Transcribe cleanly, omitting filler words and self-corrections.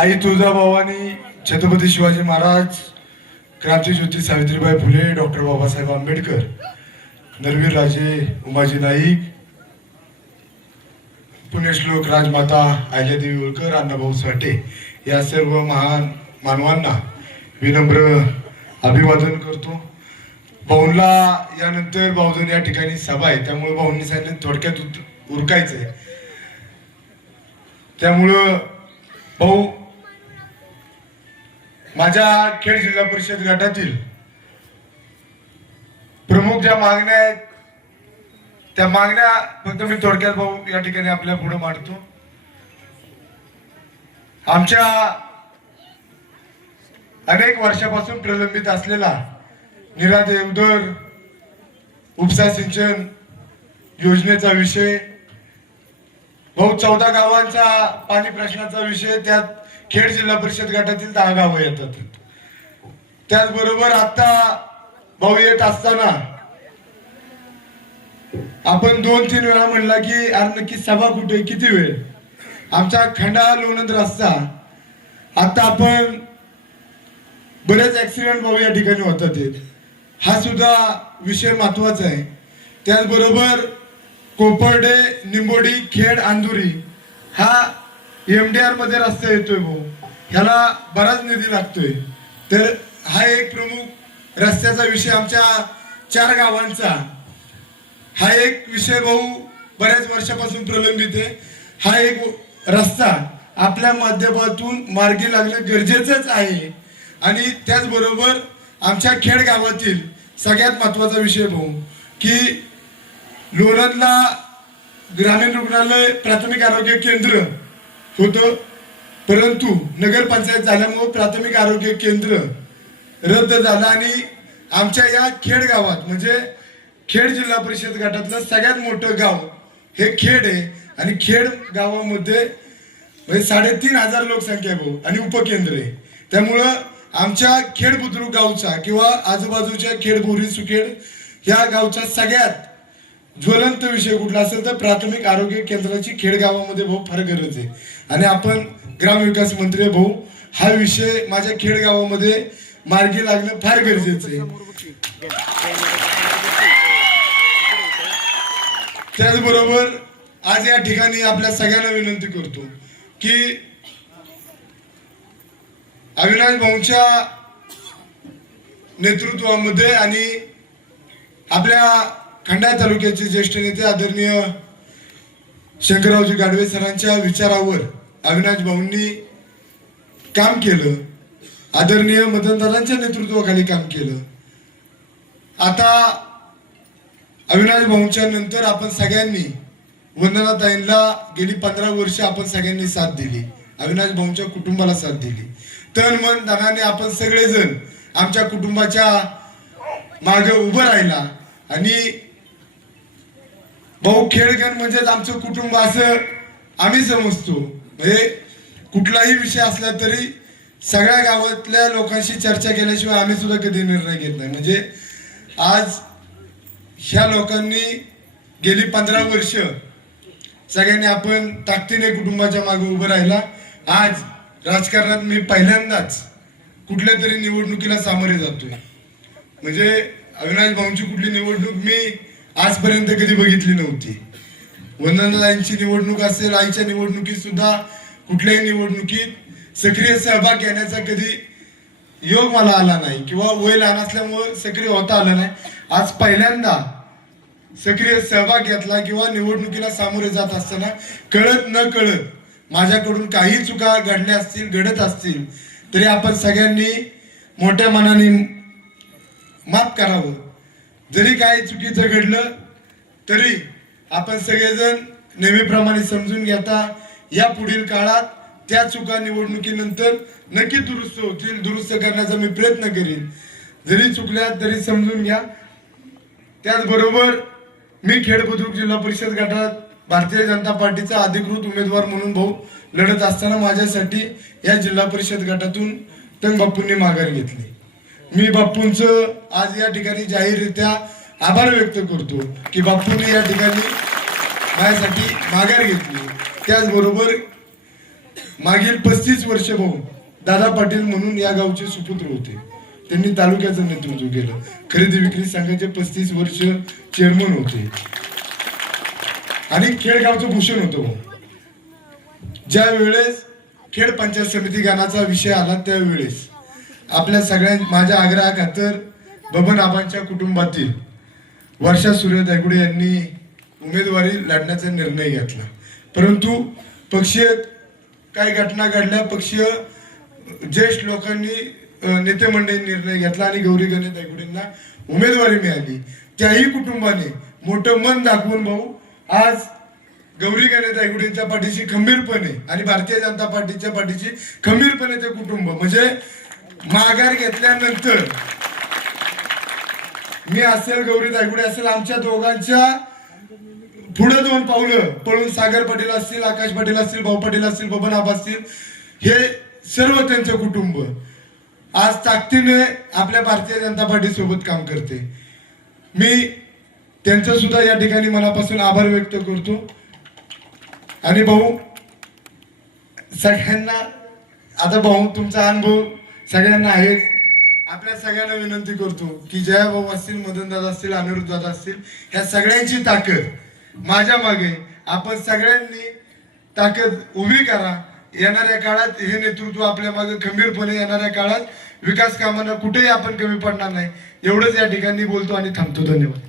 आई Tuljabhavani, Chhatrapati Shivaji Maharaj, क्रांतिज्योती Savitribai Phule, doctor Babasaheb Ambedkar, नरवीर राजे उमाजी नाईक, पुण्यश्लोक राजमाता अहिल्यादेवी होळकर, अण्णाभाऊ साठे या सर्व महान मानवांना विनम्र अभिवादन करतो। भाऊंला यानंतर भाऊजन या ठिकाणी सभा आहे, त्यामुळे भाऊंनी सांगितलं थोडक्यात उरकायचंय। त्यामुळं भाऊ, माझ्या खेड जिल्हा परिषद गटातील प्रमुख ज्या मागण्या आहेत त्या मागण्या फक्त मी थोडक्यात भाऊ या ठिकाणी आपल्या पुढे मांडतो। आमच्या अनेक वर्षापासून प्रलंबित असलेला निरा देवधर उपसा सिंचन योजनेचा विषय, भाऊ 14 गावांचा पाणी प्रश्नाचा विषय, त्यात खेड जिल्हा परिषद गटातील 10 गावं येतात। त्याचबरोबर आता भाऊ येत असताना आपण 2-3 वेळा म्हणला की नक्की सभा कुठे, किती वेळ, आमचा खंडाळा लोणंद रस्ता आता आपण बरेच ऍक्सिडेंट भाऊ या ठिकाणी होतात, हा सुद्धा विषय महत्वाचा आहे। त्याचबरोबर कोपर्डे, निंबोडी, खेड, अंधुरी हा MDR मध्ये रस्ता येतोय भाऊ, ह्याला बराच निधी लागतोय। तर हा एक प्रमुख रस्त्याचा विषय आमच्या 4 गावांचा, हा एक विषय भाऊ बऱ्याच वर्षापासून प्रलंबित आहे। हा एक रस्ता आपल्या माध्यमातून मार्गी लागणं गरजेचंच आहे। आणि त्याचबरोबर आमच्या खेड गावातील सगळ्यात महत्वाचा विषय भाऊ की लोणंदला ग्रामीण रुग्णालय प्राथमिक आरोग्य केंद्र होतं, परंतु नगरपंचायत झाल्यामुळे प्राथमिक आरोग्य केंद्र रद्द झालं आणि आमच्या या खेड गावात म्हणजे खेड जिल्हा परिषद गटातलं सगळ्यात मोठं गाव हे खेड आहे आणि खेड गावामध्ये 3500 लोकसंख्या आहे भाऊ आणि उपकेंद्र आहे। त्यामुळं आमच्या खेड बुद्रुक गावचा किंवा आजूबाजूच्या खेड, बोरी, सुखेड या गावचा सगळ्यात ज्वलंत विषय कुठला असेल तर प्राथमिक आरोग्य केंद्राची खेड गावामध्ये भाऊ फार गरज आहे। आणि आपण ग्रामविकास मंत्री भाऊ, हा विषय माझ्या खेड गावामध्ये मार्गी लागणं फार गरजेचं आहे। त्याचबरोबर आज या ठिकाणी आपल्या सगळ्यांना विनंती करतो की अविनाश भाऊंच्या नेतृत्वामध्ये आणि आपल्या खंडाळा तालुक्याचे ज्येष्ठ नेते आदरणीय शंकररावजी गाडवे सरांच्या विचारावर अविनाश भाऊंनी काम केलं, आदरणीय मदनदादांच्या नेतृत्वाखाली काम केलं। आता अविनाश भाऊंच्या नंतर आपण सगळ्यांनी वंदनाताईंना गेली 15 वर्ष आपण सगळ्यांनी साथ दिली, अविनाश भाऊंच्या कुटुंबाला साथ दिली, तन मन धनाने आपण सगळेजण आमच्या कुटुंबाच्या मागे उभं राहिला। आणि भाऊ खेडगण म्हणजेच आमचं कुटुंब असं आम्ही समजतो। म्हणजे कुठलाही विषय असला तरी सगळ्या गावातल्या लोकांशी चर्चा केल्याशिवाय आम्ही सुद्धा कधी निर्णय घेत नाही। म्हणजे आज ह्या लोकांनी गेली 15 वर्ष सगळ्यांनी आपण ताकदीने कुटुंबाच्या मागे उभं राहिला। आज राजकारणात मी पहिल्यांदाच कुठल्या तरी निवडणुकीला सामोरे जातोय, म्हणजे अविनाश भाऊंची कुठली निवडणूक मी आजपर्यंत कधी बघितली नव्हती। वंदनाताईंची निवडणूक असेल, आईच्या निवडणुकीत सुद्धा कुठल्याही निवडणुकीत सक्रिय सहभाग घेण्याचा कधी योग मला आला नाही किंवा वय लहान असल्यामुळे सक्रिय होता आलं नाही। आज पहिल्यांदा सक्रिय सहभाग घेतला किंवा निवडणुकीला सामोरे जात असताना कळत न कळत माझ्याकडून काही चुका घडल्या असतील, घडत असतील तरी आपण सगळ्यांनी मोठ्या मनाने माफ करावं। जरी काही चुकीचं घडलं तरी आपण सगळेजण नेहमीप्रमाणे समजून घेता या पुढील काळात त्या चुका निवडणुकीनंतर नक्की दुरुस्त होतील, दुरुस्त करण्याचा मी प्रयत्न करीन। जरी चुकल्या तरी समजून घ्या। त्याचबरोबर मी खेड बुद्रुक जिल्हा परिषद गटात भारतीय जनता पार्टीचा अधिकृत उमेदवार म्हणून भाऊ लढत असताना माझ्यासाठी या जिल्हा परिषद गटातून तंग बापूंनी माघार घेतली। मी बापूंचं आज या ठिकाणी जाहीररित्या आभार व्यक्त करतो की बापूंनी या ठिकाणी माझ्यासाठी माघार घेतली। त्याचबरोबर मागील 35 वर्ष भाऊ दादा पाटील म्हणून या गावचे सुपुत्र होते. त्यांनी तालुक्याचं नेतृत्व केलं. खरेदी विक्री संघाचे 35 वर्ष चेअरमन होते आणि खेडगावचं भूषण होतं भाऊ. ज्या वेळेस खेड पंचायत समिती गाण्याचा विषय आला त्यावेळेस आपल्या माझ्या आग्रहाखातर बबन आबांच्या कुटुंबातील वर्षा सूर्य दायगुडे यांनी उमेदवारी लढण्याचा निर्णय घेतला. परंतु पक्षीय काही घटना घडल्या. पक्षीय ज्येष्ठ लोकांनी नेते मंडळी निर्णय घेतला आणि गौरी गणेश दायगुडेंना उमेदवारी मिळाली. त्याही कुटुंबाने मोठं मन दाखवून भाऊ आज गौरी गणेश दायगुडेंच्या पाठीशी खंबीरपणे आणि भारतीय जनता पार्टीच्या पाठीशी खंबीरपणे ते कुटुंब म्हणजे माघार घेतल्यानंतर मी असेल गौरी दायगुडे असेल आमच्या दोघांच्या पुढे 2 पावलं पळून सागर पाटील असतील, आकाश पाटील असतील, भाऊ पाटील असतील, बबन आबा असतील, हे सर्व त्यांचं कुटुंब आज ताकदीने आपल्या भारतीय जनता पार्टी सोबत काम करते. मी त्यांचं सुद्धा या ठिकाणी मनापासून आभार व्यक्त करतो. आणि भाऊ सगळ्यांना आता भाऊ तुमचा अनुभव सगळ्यांना आहे. आपल्या सगळ्यांना विनंती करतो की जया भाऊ असतील, मदन दादा असतील, अनिरुद्ध दादा असतील, ह्या सगळ्यांची ताकद माझ्या मागे आपण सगळ्यांनी ताकद उभी करा. येणाऱ्या काळात हे नेतृत्व आपल्या मागे खंबीरपणे येणाऱ्या काळात विकास कामांना कुठेही आपण कमी पडणार नाही. एवढंच या ठिकाणी बोलतो आणि थांबतो. धन्यवाद.